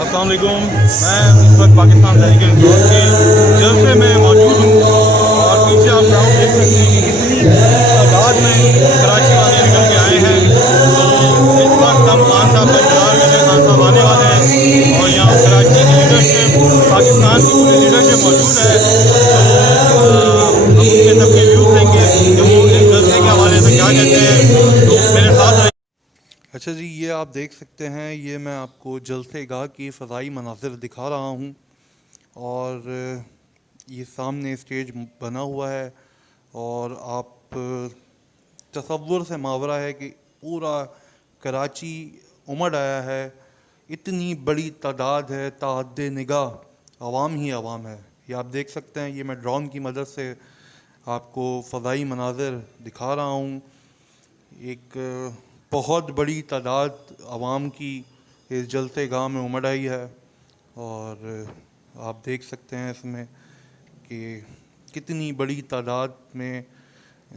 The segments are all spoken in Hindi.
अस्सलाम वालेकुम। मैं इस वक्त पाकिस्तान तहरीक इंसाफ के जलसे में मौजूद हूँ और पीछे आप क्राउड देख सकते हैं कि कितनी तादाद में कराची वाले निकल के आए हैं। तो इस वक्त हम खान साहब का इंतज़ार कर रहे हैं, खान साहब आने वाले हैं और यहाँ कराची की लीडरशिप, पाकिस्तान की पूरी लीडरशिप मौजूद है। तो हम उनके सबके व्यूज़ लेंगे कि वो इस जलसे के हवाले से क्या कहते हैं। तो मेरे साथ रहिए। अच्छा जी, ये आप देख सकते हैं, ये मैं आपको जलसे गाह की फ़ज़ाई मनाज़िर दिखा रहा हूँ और ये सामने स्टेज बना हुआ है और आप तसव्वुर से मावरा है कि पूरा कराची उमड़ आया है। इतनी बड़ी तादाद है, ताअद्दे निगाह अवाम ही अवाम है। ये आप देख सकते हैं, ये मैं ड्रोन की मदद से आपको फ़ज़ाई मनाज़िर दिखा रहा हूँ। एक बहुत बड़ी तादाद आवाम की इस जलसे गाह में उमड़ आई है और आप देख सकते हैं इसमें कि कितनी बड़ी तादाद में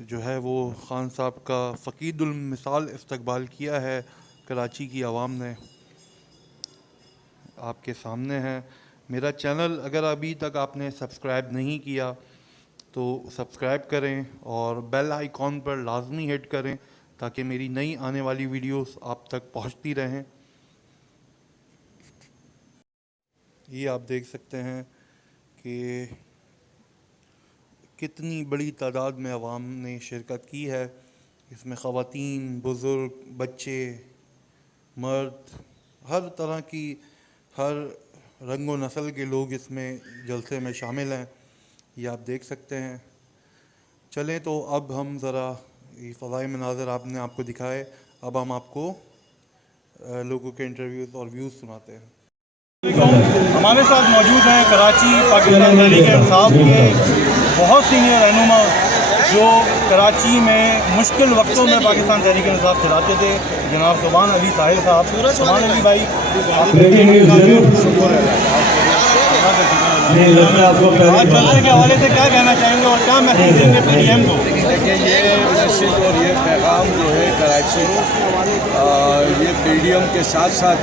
जो है वो ख़ान साहब का फ़कीदुल मिसाल इस्तकबाल किया है कराची की आवाम ने। आपके सामने है मेरा चैनल, अगर अभी तक आपने सब्सक्राइब नहीं किया तो सब्सक्राइब करें और बेल आइकॉन पर लाजमी हिट करें ताकि मेरी नई आने वाली वीडियोस आप तक पहुंचती रहें। ये आप देख सकते हैं कि कितनी बड़ी तादाद में आवाम ने शिरकत की है। इसमें ख़वातीन, बुज़ुर्ग, बच्चे, मर्द, हर तरह की, हर रंग व नस्ल के लोग इसमें जलसे में शामिल हैं। ये आप देख सकते हैं। चलें तो अब हम ज़रा ये फ़ज़ाई मनाज़िर आपने आपको दिखाए, अब हम आपको लोगों के इंटरव्यूज़ और व्यूज़ सुनाते हैं। हमारे साथ मौजूद हैं कराची पाकिस्तान तहरीक इंसाफ के बहुत सीनियर रहनुमा जो कराची में मुश्किल वक्तों में पाकिस्तान तहरीक इंसाफ चलाते थे, जनाब सुभान अली साहिल साहब। सुभान अली भाई, आज जलसे के हवाले से क्या कहना चाहेंगे और क्या मैसेज देंगे पीएम को? देखिए, ये मैसेज और ये पैगाम जो है कराची ये पीडीएम के साथ साथ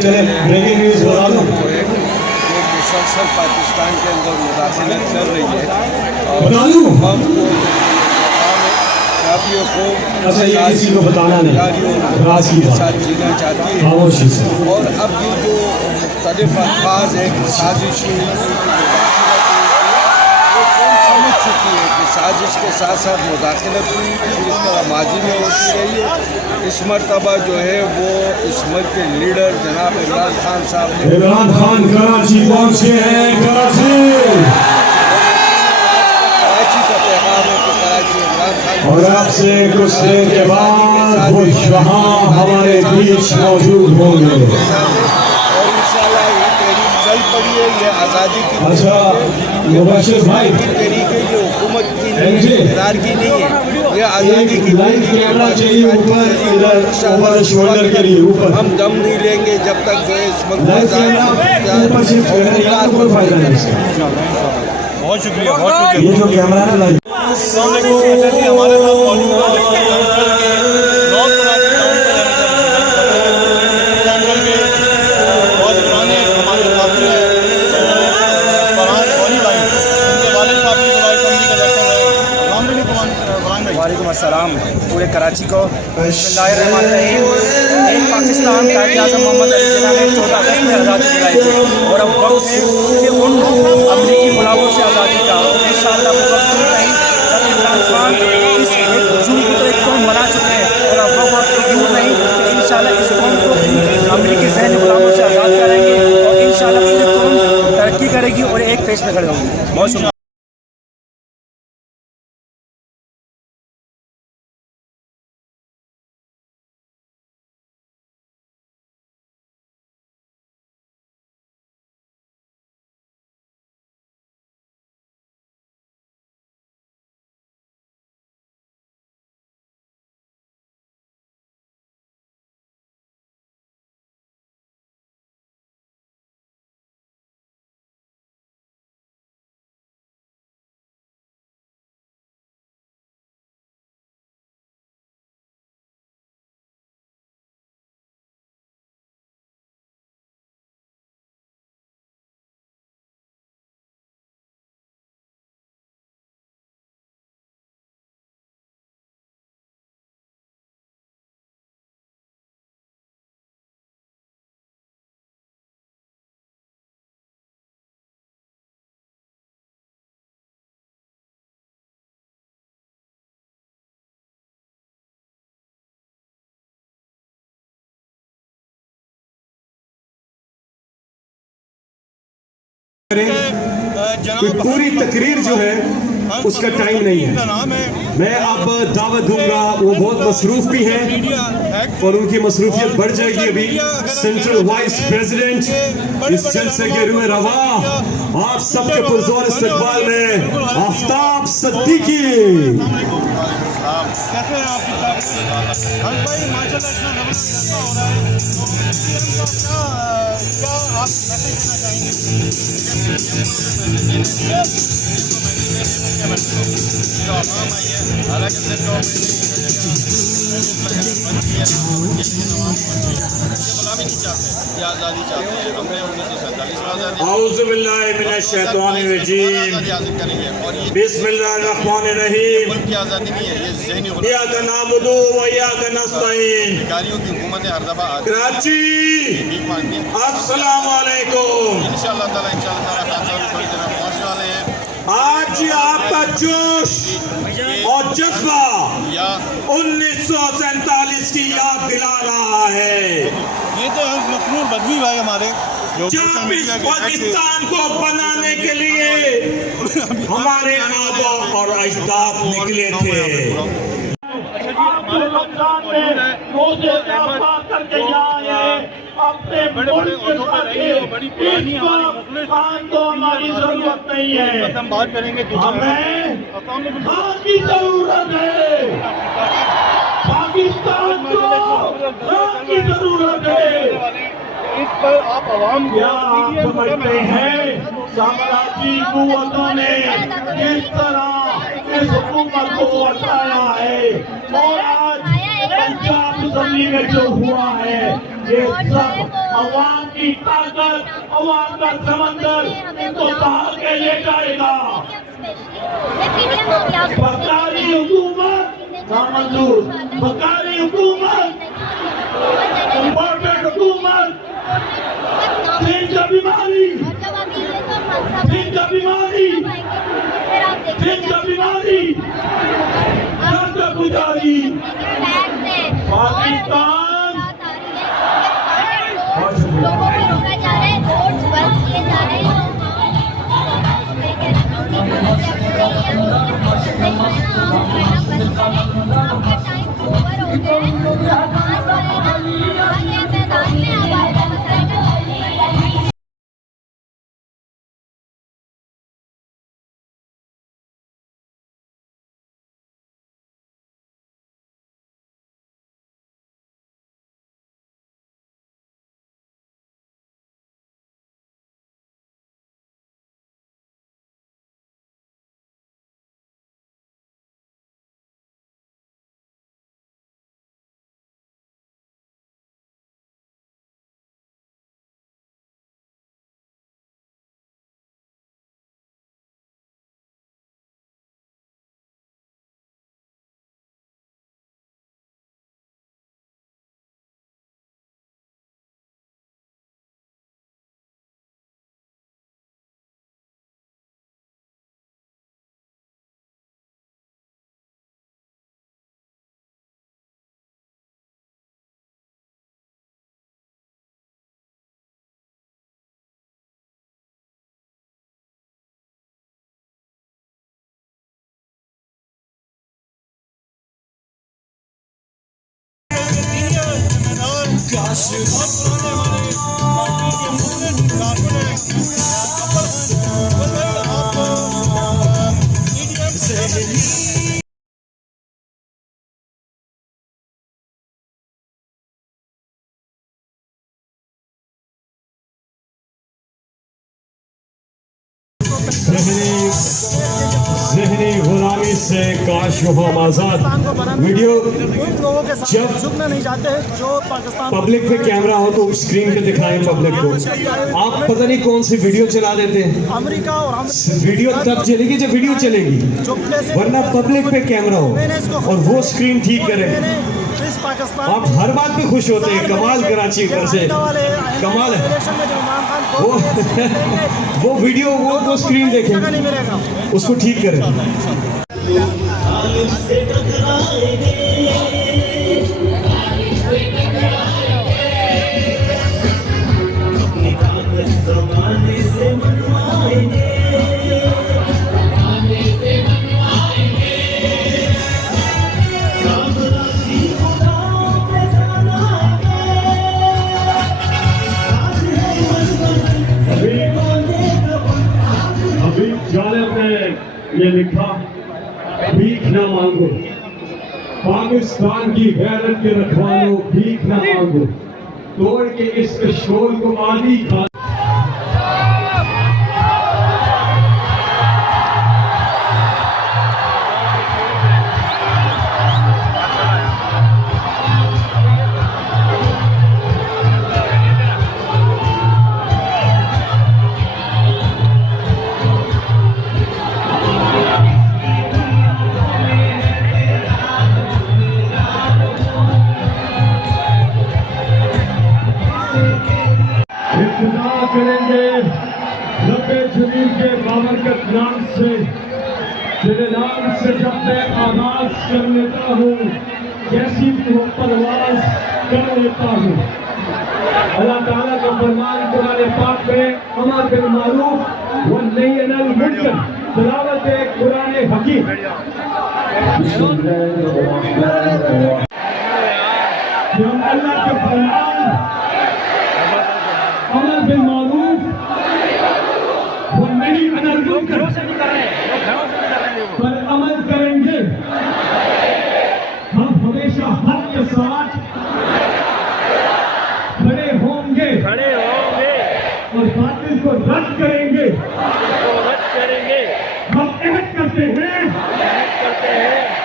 जो है वो मुसलसल पाकिस्तान के अंदर मुदाखलत कर रही है और तमाम को काफियों को के साथ जीना चाहती है। और अब ये जो मुख्तलिफ अल्फाज है कि साजिशी समझ चुकी है कि साजिश के साथ साथ मुदाखलत भी इस तरह माजी में होती रही है। इस मरतबा जो है वो इस मुल्क के लीडर जनाब इमरान खान साहब ने कराची पहुँचे हैं। कराची का पैगाम है कि कराची इमरान खान और आपसे कुछ देर के बाद वो यहाँ हमारे बीच मौजूद होंगे और इंशाल्लाह ये तहरीक चल पड़ी है। ये आज़ादी की मुबशिर भाई की तरीके की हुकूमत की इक़्तिदार की नहीं है, ये आज़ादी की हम दम नहीं लेंगे जब तक जो है इस वक्त बहुत शुक्रिया, बहुत शुक्रिया। हमारे साथ मौजूद है नॉर्थ कराची टाउन के बहुत पुराने हमारे साथी हैं फरहान कोहली भाई, इनके वालिद साहब भी दुबई असम्बली के इलेक्शन है। वालेकुम अस्सलाम पूरे कराची को। बिस्मिल्लाहिर्रहमानिर्रहीम। एक पाकिस्तान कायद-ए-आज़म मोहम्मद अली जिन्ना ने 14 अगस्त में आज़ादी दिलाई थी और अब वक्त है कि उन अमरीकी गुलामों से आज़ादी का इंशाअल्लाह वो वक्त दूर नहीं जब इमरान खान इस एक जुर्म की तो एक कौम बना चुके हैं और अब वो वक्त दूर नहीं कि इंशाअल्लाह इस कौम को अमरीकी ज़हनी गुलामों से आज़ाद करेंगे और इंशाअल्लाह पूरी कौम तरक्की करेगी और एक पेज में खड़े होंगे। बहुत शुक्रिया। कोई पूरी तकरीर जो है उसका टाइम नहीं है। मैं अब दावत दूंगा, वो बहुत मसरूफ भी हैं और उनकी मसरूफियत बढ़ जाएगी। अभी सेंट्रल वाइस प्रेसिडेंट इस जलसे के रूए रवा आप सबके पुरजोर इस्तकबाल में आफ्ताब सिद्दीकी। कैसे हैं आप? भाई माशाल्लाह इतना जबरदस्त हो रहा है, तो क्या आप मैसेज देना चाहेंगे? बिस्मिल्लाहिर्रहमानिर्रहीम। इय्याका नअबुदु व इय्याका नस्तईन। कराची, अस्सलाम वालेकुम। आज आपका जोश और जज्बा 1947 की याद दिला रहा है। ये तो मखनूर बदवी भाई हमारे जब इस पाकिस्तान को बनाने के लिए हमारे आबा और अजदाद निकले थे। अपने बड़े औरतों पर रही है, बड़ी पुरानी हमारी तो हमारी जरूरत नहीं है। हम बात करेंगे हमें खान की जरूरत है। पाकिस्तान को खान की जरूरत है। इस पर आप आवाम क्या आप समझते हैं साम्राज्यी कुव्वतों ने किस तरह इस हुकूमत को हटाया है और आज पंजाब जमीन में जो हुआ है ये सब अवाम की ताकत, अवाम का समंदर इनको बहा के ले जाएगा। बकारी हुकूमत नामंजूर, बकारी हुकूमत, इम्पोर्टेड हुकूमत, बीमारी, बीमारी, बीमारी, गुजारी पाकिस्तान लोगों को रोका जा रहा है, रोड्स बंद किए जा रहे हैं। आपका टाइम ओवर हो गया है। मैदान में आवाज बताएगा। ज़हनी गुलामी से काश हम आज़ाद। वीडियो लोगों के साथ झुकना नहीं चाहते जो पाकिस्तान पब्लिक पे कैमरा हो तो स्क्रीन पे दिखाएं पब्लिक को। आप पता नहीं कौन सी वीडियो चला देते हैं। अमेरिका और हम वीडियो तब चलेगी जब वीडियो चलेगी, वरना पब्लिक पे कैमरा हो और वो स्क्रीन ठीक करे। आप हर बात पे खुश होते हैं। कमाल कराची घर से कमाल है। वो वीडियो वो स्क्रीन देखें, उसको ठीक करें। ये लिखा, भीख न मांगो, पाकिस्तान की गैरत के रखवालों, भीख न मांगो, तोड़ के इस शोर को आदि खा। इब्तिदा करेंगे रब्बे जलील के बाबरकत नाम से, तेरे नाम से जब मैं आगाज कर लेता हूँ, कैसी भी हो परवाज कर लेता हूँ। अल्लाह ताला का फरमान कुरान पाक में, अमर बिल मारूफ व नही अनिल मुनकर, तिलावत कुरान हकीम। हम अल्लाह के फरमान अमर बिल मारूफ वो नहीं अनिल मुनकर पर अमल करेंगे। हम हमेशा हक के साथ खड़े होंगे और बातिल को रद्द करेंगे। हम अहद करते हैं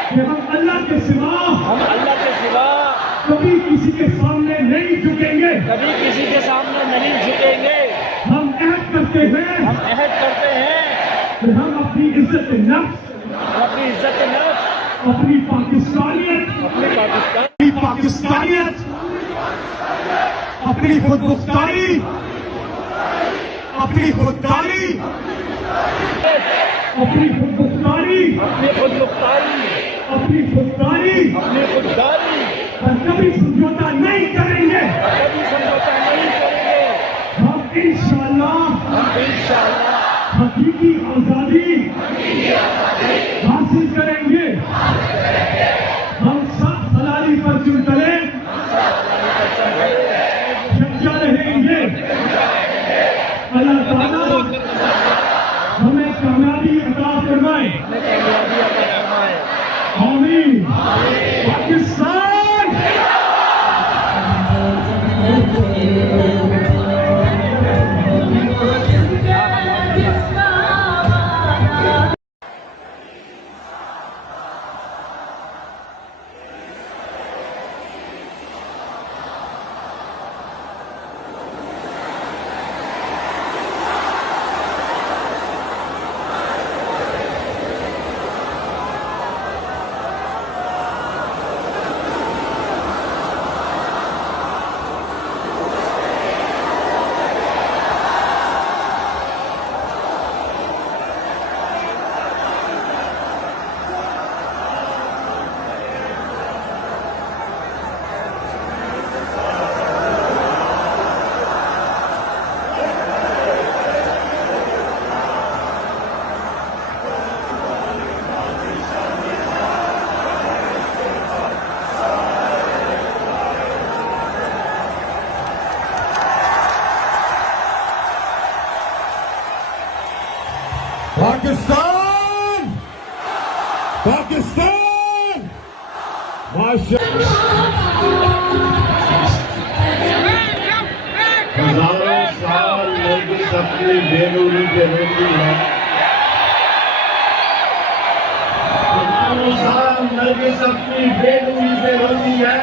कि हम अल्लाह के सिवा कभी किसी के सामने नहीं झुकेंगे। हम अहद करते हैं कि हम अपनी इज्जत नफ्स, अपनी पाकिस्तानियत, अपनी खुदमुख्तारी, अपनी खुददारी पर कभी समझौता नहीं करेंगे। हम इंशाअल्लाह हकीकी आजादी हासिल करेंगे। हम सब हलाली पर चुनतले यकजा रहेंगे। अल्लाह ताला हमें कामयाबी अता फरमाए। आमीन। पाकिस्तान पाकिस्तान हजारों साल नरगिस अपनी बेनूरी पे रोती है। हजारों साल नरगिस अपनी बेनूरी पे रोती है।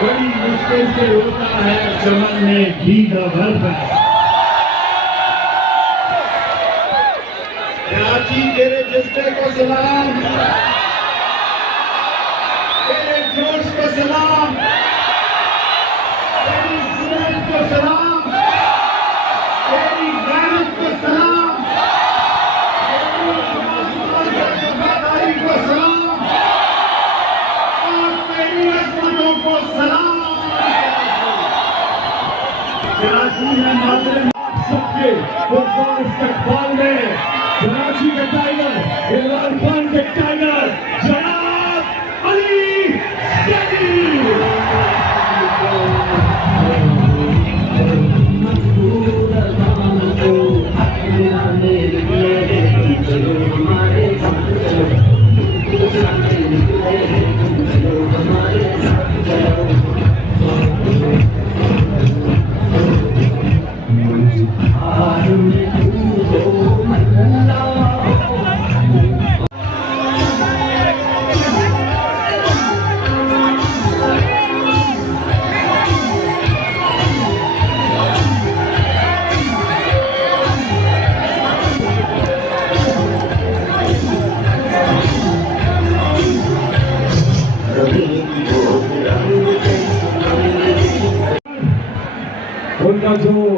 बड़ी मुश्किल से होता है चमन में घी का भर। कराची तेरे जज्बे को सलाम, तेरे जोश को सलाम, तेरी जुनून को सलाम, तेरी गैरत को सलाम, तेरी वफादारी को सलाम और तेरी अज़मतों को सलाम। कराची है मातृ सबके फुटबॉल इस्तकबाल में कराची के टाइगर, इमरान खान के टाइगर जनाब अली सैदी।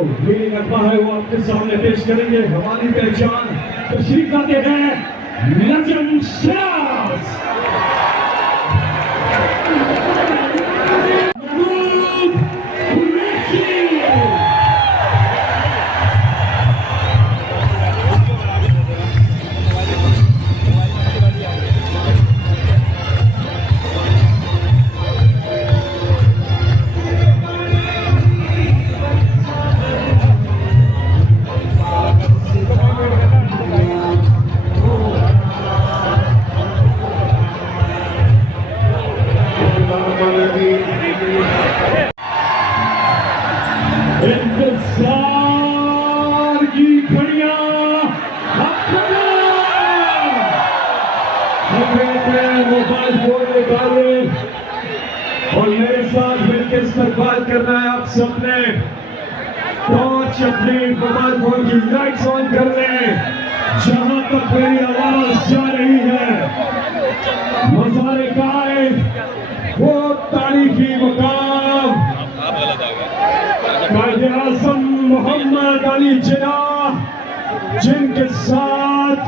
मीनिंग अब्बा है वो आपके सामने पेश करेंगे। हमारी पहचान तशरीफ लाते हैं नजम सिराज। इंतजार की घड़ियां मोबाइल फोन निकाले और मेरे साथ मिलकर इस्तेमाल करना है। आप सबने टॉर्च अपने मोबाइल फोन की लाइट्स ऑन कर लें। जहां तक मेरी आवाज जा रही है मज़ार-ए वो तारीखी मकाम कायद-ए-आज़म मोहम्मद अली जिन्नाह, जिनके साथ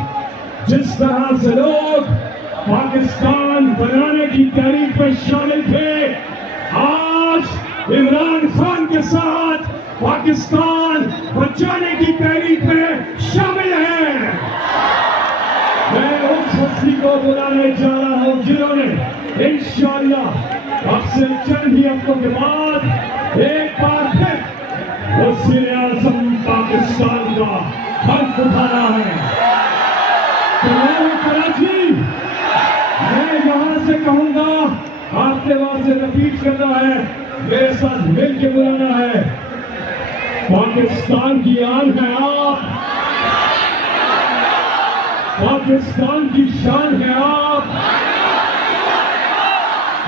जिस तरह से लोग पाकिस्तान बनाने की तहरीक में शामिल थे, आज इमरान खान के साथ पाकिस्तान बचाने की तहरीक में शामिल हैं। मैं उस हस्ती को बुलाने जा रहा हूं जिन्होंने इंशाअल्लाह आपसे चंद ही हफ्तों के बाद एक बार फिर वज़ीर-ए-आज़म पाकिस्तान का हक उठाना है। तो कराची मैं यहां से कहूंगा, आपके वहां से रिपीट करना है, मेरे साथ मिल के बुलाना है। पाकिस्तान की आन है आप, पाकिस्तान की शान है आप,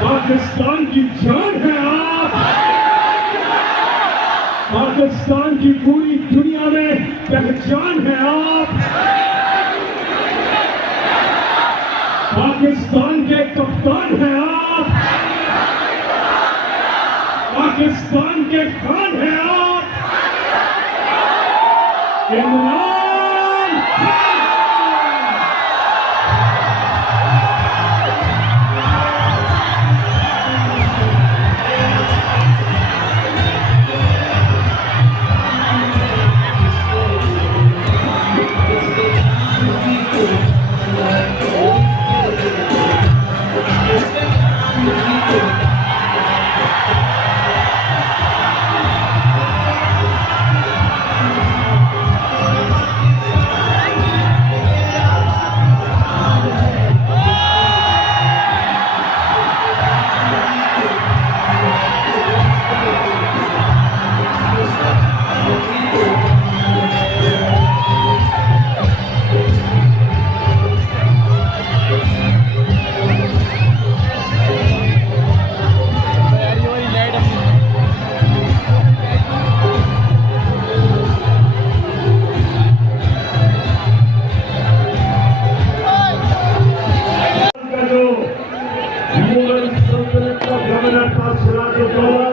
पाकिस्तान की जान है आप, पाकिस्तान की पूरी दुनिया में पहचान है आप, पाकिस्तान के कप्तान हैं आप, पाकिस्तान के खान हैं आप, इमरान खान।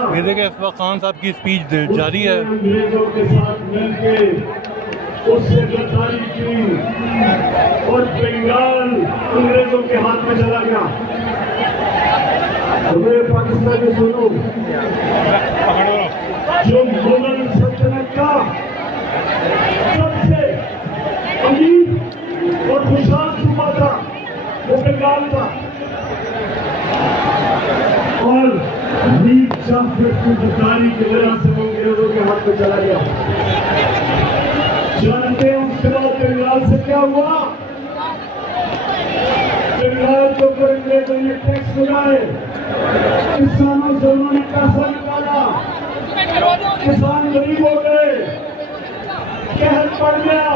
ये देखिए इस्फाक खान साहब की स्पीच जारी है। अंग्रेजों के साथ मिलकर उससे गद्दारी की और बंगाल अंग्रेजों के हाथ में चला गया। तो मेरे पाकिस्तान में सुनो, जो मुगल सल्तनत का सबसे अमीर और खुशहाल सूबा था वो बंगाल था, और मीर जाफर की गद्दारी की वजह से वो अंग्रेजों के हाथ में चला गया। जानते हैं उसके बाद बंगाल से क्या हुआ? बंगाल के ऊपर अंग्रेजों ने टैक्स लगाए, किसानों से उन्होंने पैसा निकाला, किसान गरीब हो गए, कहर पड़ गया,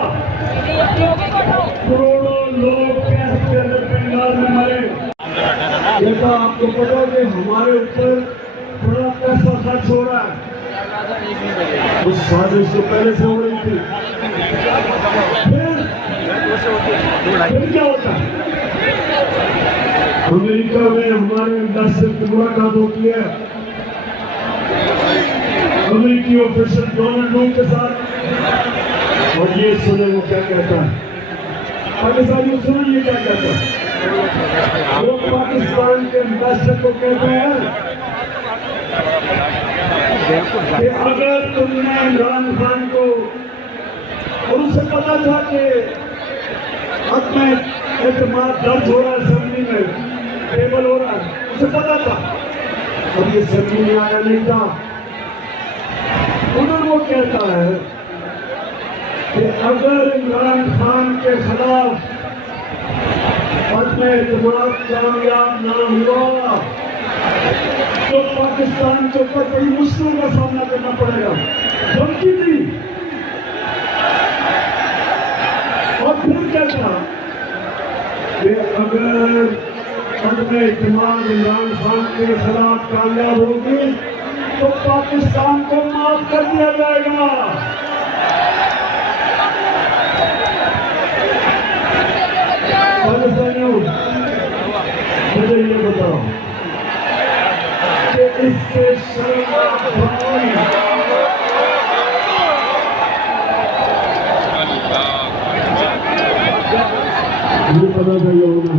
करोड़ों लोग कहर के अंदर बंगाल में मरे। ये तो आपको पता है कि हमारे ऊपर बड़ा पैसा खर्च हो रहा है, उस साजिश जो पहले से हो रही थी। फिर क्या होता है? अमेरिका में हमारे 10 से मुलाकात होती है, अमेरिकी ऑफिसर डोनाल्ड ट्रंप के साथ। और ये सुने वो क्या कहता है, पाकिस्तानी सुने ये क्या कहता है। वो पाकिस्तान के एम्बेसडर को कहते हैं कि अगर तुमने इमरान खान को, और उसे पता था कि हक में एतमाद दर्ज हो रहा है, असेंबली में टेबल हो रहा है, उसे पता था, अब ये असेंबली में आया नहीं था। उधर वो कहता है कि अगर इमरान खान के खिलाफ हक में एतमाद कामयाब ना हुआ तो पाकिस्तान के ऊपर बड़ी मुश्किलों का सामना करना पड़ेगा। धमकी दी। और फिर क्या था कि अगर अदम इत्मीनान इमरान खान के खिलाफ कामयाब होगी तो पाकिस्तान को माफ कर दिया जाएगा। पाकिस्तानियों, मुझे ये बताओ कि इससे ये पता चाहिए होना।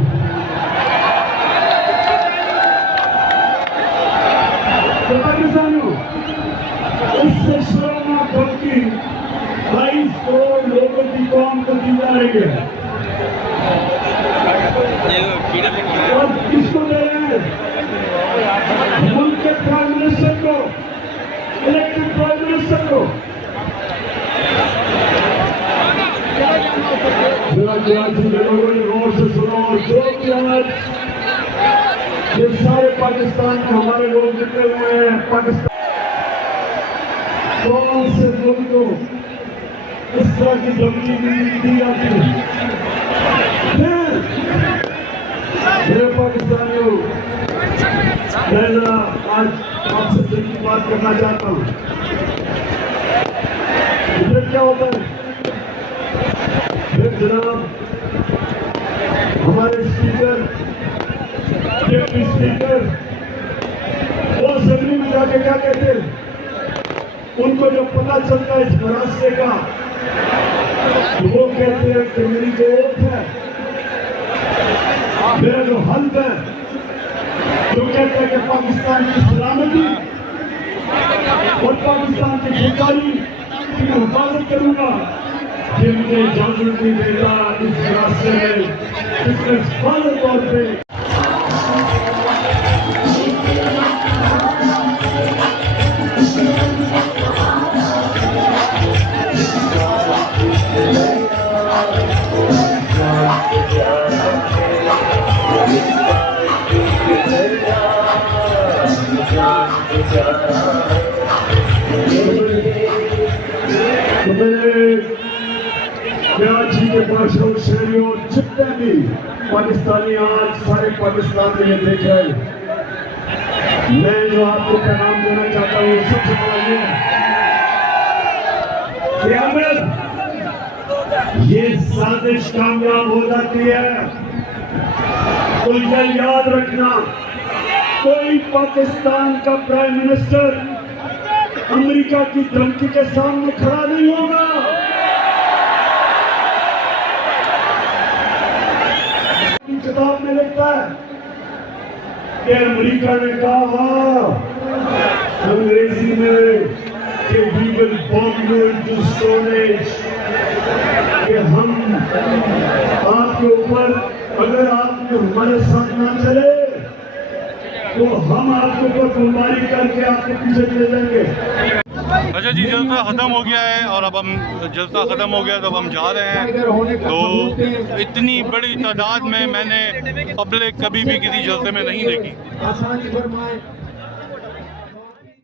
तो पाकिस्तानियों, इससे शर्मनाक धमकी 22 करोड़ लोगों की कौम को दी जा रही है। और किसको दे रहे हैं? मुल्क के प्राइम मिनिस्टर को, इलेक्टेड प्राइम मिनिस्टर को। लोगों ने गौर से सुनो और जो भी आज ये सारे पाकिस्तान के हमारे लोग जितने हुए हैं, पाकिस्तान कौन से लोग को इस तरह की धमकी दी जाती है। मेरे पाकिस्तानियों, मैं जरा आज आपसे दिल की बात करना चाहता हूँ। इधर क्या होता है, फिर जनाब हमारे स्पीकर, डिप्टी स्पीकर वो असेंबली में जाके क्या कहते हैं, उनको जब पता चलता है इस रास्ते का तो वो कहते हैं कि मेरी जो ओट है, मेरा जो हल्फ है, जो कहते हैं कि पाकिस्तान की सलामती और पाकिस्तान की खुददारी की हिफाजत करूंगा, ये मुझे इजाजत नहीं देता इस रास्ते में इसमें फल तौर पे। कराची के बादशाह शहरियों जितने भी पाकिस्तानी आज सारे पाकिस्तान में ये देख रहे हैं, मैं जो आपको पैगाम देना चाहता हूँ सबसे बड़ा ये कि अगर ये साजिश कामयाब हो जाती है तो ये याद रखना, कोई पाकिस्तान का प्राइम मिनिस्टर अमेरिका की धमकी के सामने खड़ा नहीं होगा। किताब में लिखता है कि अमेरिका ने कहा अंग्रेजी में कि we will bomb you into stone age, कि हम आपके ऊपर, अगर आप हमारे साथ ना चले तो हम आपके ऊपर बमबारी करके आपके पीछे चले जाएंगे। अच्छा जी, जलसा ख़त्म हो गया है और अब हम जलसा ख़त्म हो गया तो अब हम जा रहे हैं। तो इतनी बड़ी तादाद में मैंने पब्लिक कभी भी किसी जलसे में नहीं देखी।